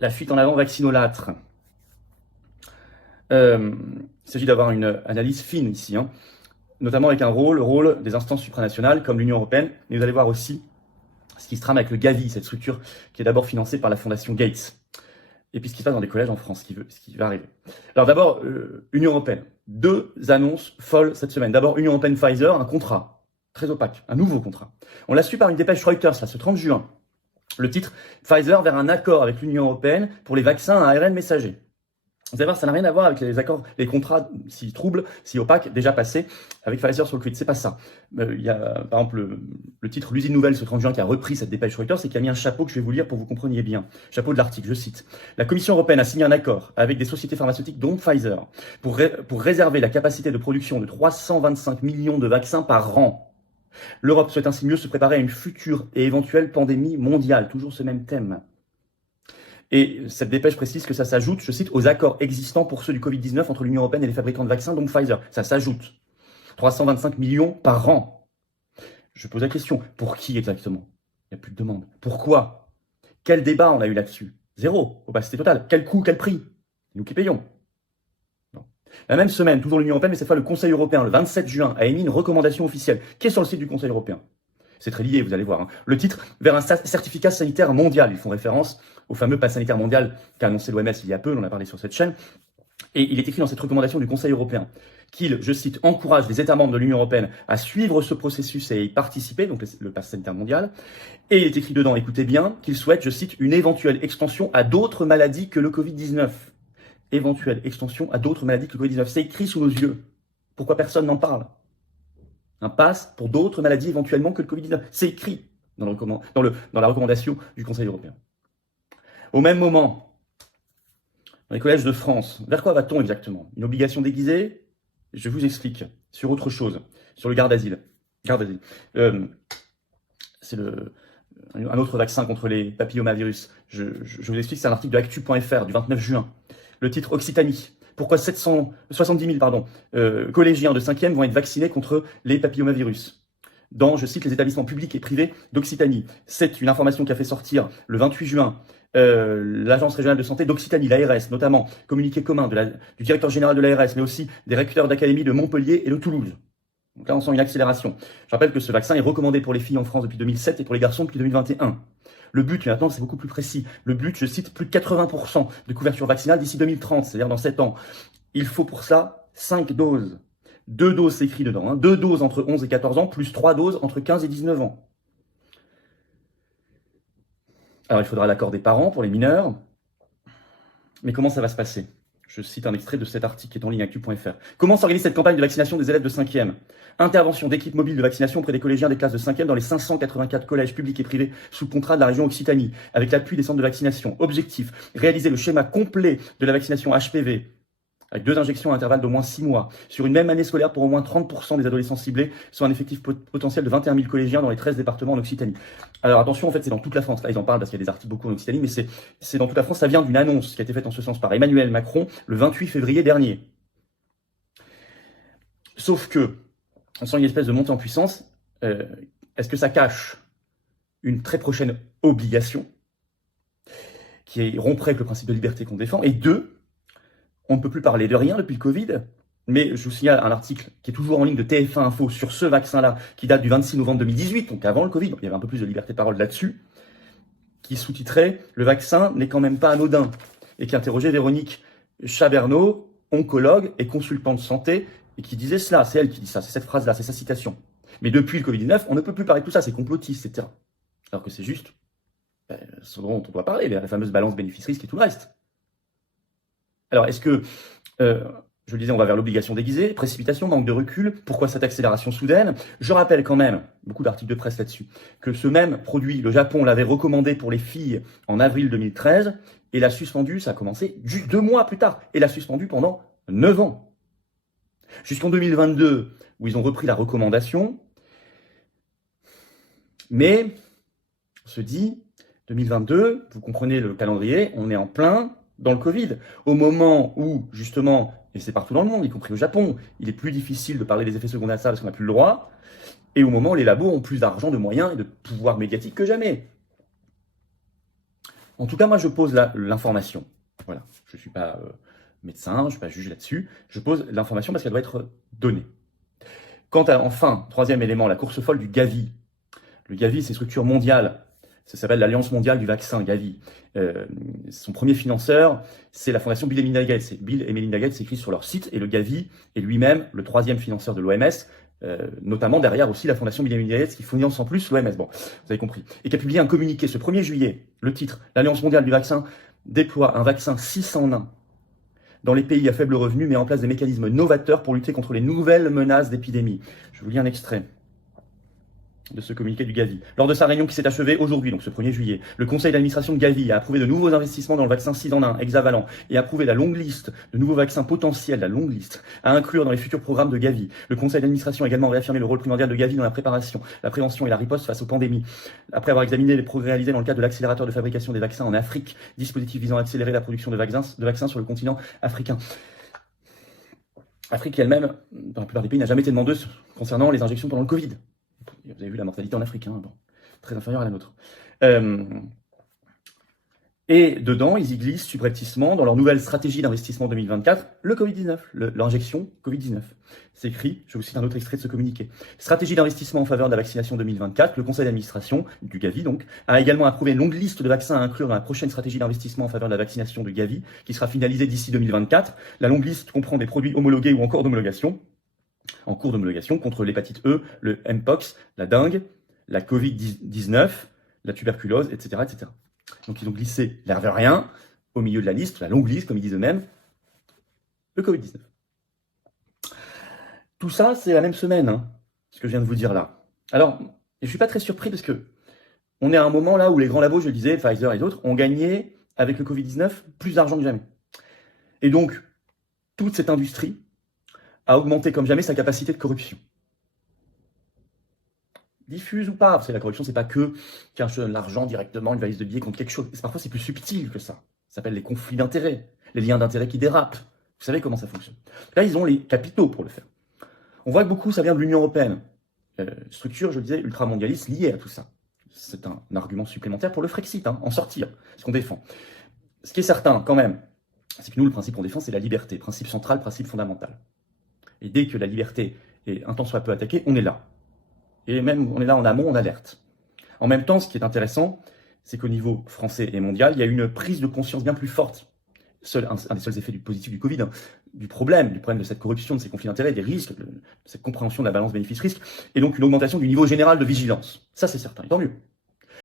la fuite en avant vaccinolâtre. Il s'agit d'avoir une analyse fine ici, hein, notamment avec le rôle des instances supranationales comme l'Union européenne. Mais vous allez voir aussi ce qui se trame avec le Gavi, cette structure qui est d'abord financée par la fondation Gates. Et puis ce qui se passe dans des collèges en France, ce qui va arriver. Alors d'abord, Union européenne. Deux annonces folles cette semaine. D'abord, Union européenne Pfizer, un contrat très opaque, un nouveau contrat. On l'a su par une dépêche Reuters, là, ce 30 juin. Le titre, Pfizer vers un accord avec l'Union européenne pour les vaccins à ARN messager. Vous allez voir, ça n'a rien à voir avec les accords, les contrats si troubles, si opaques, déjà passés avec Pfizer sur le Covid. C'est pas ça. Il y a, par exemple, le titre L'usine nouvelle ce 30 juin qui a repris cette dépêche Reuters et qui a mis un chapeau que je vais vous lire pour que vous compreniez bien. Chapeau de l'article, je cite. La Commission européenne a signé un accord avec des sociétés pharmaceutiques dont Pfizer pour réserver la capacité de production de 325 millions de vaccins par an. L'Europe souhaite ainsi mieux se préparer à une future et éventuelle pandémie mondiale. Toujours ce même thème. Et cette dépêche précise que ça s'ajoute, je cite, aux accords existants pour ceux du Covid-19 entre l'Union européenne et les fabricants de vaccins, donc Pfizer. Ça s'ajoute. 325 millions par an. Je pose la question, pour qui exactement? Il n'y a plus de demande. Pourquoi? Quel débat on a eu là-dessus? Zéro, opacité totale. Quel coût, quel prix? Nous qui payons. Non. La même semaine, toujours l'Union européenne, mais cette fois le Conseil européen, le 27 juin, a émis une recommandation officielle qui est sur le site du Conseil européen. C'est très lié, vous allez voir. Hein. Le titre, vers un certificat sanitaire mondial. Ils font référence au fameux pass sanitaire mondial qu'a annoncé l'OMS il y a peu, on en a parlé sur cette chaîne. Et il est écrit dans cette recommandation du Conseil européen qu'il, je cite, encourage les États membres de l'Union européenne à suivre ce processus et à y participer, donc le pass sanitaire mondial. Et il est écrit dedans, écoutez bien, qu'il souhaite, je cite, une éventuelle extension à d'autres maladies que le Covid-19. Éventuelle extension à d'autres maladies que le Covid-19. C'est écrit sous nos yeux. Pourquoi personne n'en parle? Un pass pour d'autres maladies éventuellement que le Covid-19. C'est écrit dans la recommandation du Conseil européen. Au même moment, dans les collèges de France, vers quoi va-t-on exactement? Une obligation déguisée? Je vous explique. Sur autre chose, sur le garde asile. C'est un autre vaccin contre les papillomavirus. Je vous explique, c'est un article de actu.fr du 29 juin. Le titre Occitanie. Pourquoi 770 000 collégiens de 5e vont être vaccinés contre les papillomavirus dans, je cite, les établissements publics et privés d'Occitanie. C'est une information qu'a fait sortir le 28 juin l'Agence régionale de santé d'Occitanie, l'ARS, notamment communiqué commun du directeur général de l'ARS, mais aussi des recteurs d'académie de Montpellier et de Toulouse. Donc là, on sent une accélération. Je rappelle que ce vaccin est recommandé pour les filles en France depuis 2007 et pour les garçons depuis 2021. Le but, maintenant, c'est beaucoup plus précis. Le but, je cite, plus de 80% de couverture vaccinale d'ici 2030, c'est-à-dire dans 7 ans. Il faut pour ça 5 doses. 2 doses, c'est écrit dedans. 2 doses entre 11 et 14 ans, plus 3 doses entre 15 et 19 ans. Alors, il faudra l'accord des parents pour les mineurs. Mais comment ça va se passer? Je cite un extrait de cet article qui est en ligne actu.fr. Comment s'organise cette campagne de vaccination des élèves de 5e? Intervention d'équipes mobiles de vaccination auprès des collégiens des classes de 5e dans les 584 collèges publics et privés sous contrat de la région Occitanie, avec l'appui des centres de vaccination. Objectif, réaliser le schéma complet de la vaccination HPV, avec 2 injections à intervalle d'au moins 6 mois, sur une même année scolaire pour au moins 30% des adolescents ciblés, soit un effectif potentiel de 21 000 collégiens dans les 13 départements en Occitanie. Alors attention, en fait, c'est dans toute la France. Là, ils en parlent parce qu'il y a des articles beaucoup en Occitanie, mais c'est dans toute la France. Ça vient d'une annonce qui a été faite en ce sens par Emmanuel Macron le 28 février dernier. Sauf que, on sent une espèce de montée en puissance. Est-ce que ça cache une très prochaine obligation qui romprait avec le principe de liberté qu'on défend? Et 2, on ne peut plus parler de rien depuis le Covid, mais je vous signale un article qui est toujours en ligne de TF1 Info sur ce vaccin-là, qui date du 26 novembre 2018, donc avant le Covid, donc il y avait un peu plus de liberté de parole là-dessus, qui sous-titrait « Le vaccin n'est quand même pas anodin » et qui interrogeait Véronique Chabernaud, oncologue et consultante de santé, et qui disait cela, c'est elle qui dit ça, c'est cette phrase-là, c'est sa citation. Mais depuis le Covid-19, on ne peut plus parler de tout ça, c'est complotiste, etc. Alors que c'est juste ce dont on doit parler, la fameuse balance bénéfice-risque et tout le reste. Alors, est-ce que, je le disais, on va vers l'obligation déguisée, précipitation, manque de recul, pourquoi cette accélération soudaine? Je rappelle quand même, beaucoup d'articles de presse là-dessus, que ce même produit, le Japon l'avait recommandé pour les filles en avril 2013, et l'a suspendu, ça a commencé juste 2 mois plus tard, et l'a suspendu pendant 9 ans. Jusqu'en 2022, où ils ont repris la recommandation, mais on se dit, 2022, vous comprenez le calendrier, on est en plein dans le Covid, au moment où, justement, et c'est partout dans le monde, y compris au Japon, il est plus difficile de parler des effets secondaires de ça parce qu'on n'a plus le droit, et au moment où les labos ont plus d'argent, de moyens et de pouvoir médiatique que jamais. En tout cas, moi, je pose l'information. Voilà, je ne suis pas médecin, je ne suis pas juge là-dessus. Je pose l'information parce qu'elle doit être donnée. Quant à, enfin, troisième élément, la course folle du Gavi. Le Gavi, c'est une structure mondiale. Ça s'appelle l'Alliance mondiale du vaccin, Gavi. Son premier financeur, c'est la fondation Bill et Melinda Gates. Bill et Melinda Gates écrit sur leur site, et le Gavi est lui-même le troisième financeur de l'OMS, notamment derrière aussi la fondation Bill et Melinda Gates qui finance en plus l'OMS. Bon, vous avez compris. Et qui a publié un communiqué ce 1er juillet, le titre, l'Alliance mondiale du vaccin déploie un vaccin 601 dans les pays à faible revenu, met en place des mécanismes novateurs pour lutter contre les nouvelles menaces d'épidémie. Je vous lis un extrait de ce communiqué du Gavi. Lors de sa réunion qui s'est achevée aujourd'hui, donc ce 1er juillet, le conseil d'administration de Gavi a approuvé de nouveaux investissements dans le vaccin 6 en 1 hexavalent et approuvé la longue liste de nouveaux vaccins potentiels, la longue liste, à inclure dans les futurs programmes de Gavi. Le conseil d'administration a également réaffirmé le rôle primordial de Gavi dans la préparation, la prévention et la riposte face aux pandémies. Après avoir examiné les progrès réalisés dans le cadre de l'accélérateur de fabrication des vaccins en Afrique, dispositif visant à accélérer la production de vaccins sur le continent africain. L'Afrique elle-même, dans la plupart des pays, n'a jamais été demandeuse concernant les injections pendant le Covid. Vous avez vu la mortalité en Afrique, hein, bon, très inférieure à la nôtre. Et dedans, ils y glissent subrepticement, dans leur nouvelle stratégie d'investissement 2024, le Covid-19, l'injection Covid-19. C'est écrit, je vous cite un autre extrait de ce communiqué. Stratégie d'investissement en faveur de la vaccination 2024, le conseil d'administration, du Gavi donc, a également approuvé une longue liste de vaccins à inclure dans la prochaine stratégie d'investissement en faveur de la vaccination du Gavi, qui sera finalisée d'ici 2024. La longue liste comprend des produits homologués ou en cours d'homologation contre l'hépatite E, le Mpox, la dengue, la Covid-19, la tuberculose, etc., etc. Donc ils ont glissé l'air de rien au milieu de la liste, la longue liste, comme ils disent eux-mêmes, le Covid-19. Tout ça, c'est la même semaine, hein, ce que je viens de vous dire là. Alors, je ne suis pas très surpris parce que on est à un moment là où les grands labos, je le disais, Pfizer et d'autres, ont gagné avec le Covid-19 plus d'argent que jamais. Et donc, toute cette industrie a augmenté comme jamais sa capacité de corruption. Diffuse ou pas, parce que la corruption, c'est pas que qu'un je donne l'argent directement, une valise de billets contre quelque chose. Parfois, c'est plus subtil que ça. Ça s'appelle les conflits d'intérêts, les liens d'intérêts qui dérapent. Vous savez comment ça fonctionne. Là, ils ont les capitaux pour le faire. On voit que beaucoup, ça vient de l'Union européenne. Structure, je le disais, ultramondialiste liée à tout ça. C'est un argument supplémentaire pour le Frexit, hein, en sortir, ce qu'on défend. Ce qui est certain, quand même, c'est que nous, le principe qu'on défend, c'est la liberté. Principe central, principe fondamental. Et dès que la liberté est un tant soit peu attaquée, on est là. Et même, on est là en amont, on alerte. En même temps, ce qui est intéressant, c'est qu'au niveau français et mondial, il y a une prise de conscience bien plus forte. Un des seuls effets positifs du Covid, hein, du problème de cette corruption, de ces conflits d'intérêts, des risques, de cette compréhension de la balance bénéfice-risque, et donc une augmentation du niveau général de vigilance. Ça, c'est certain, et tant mieux.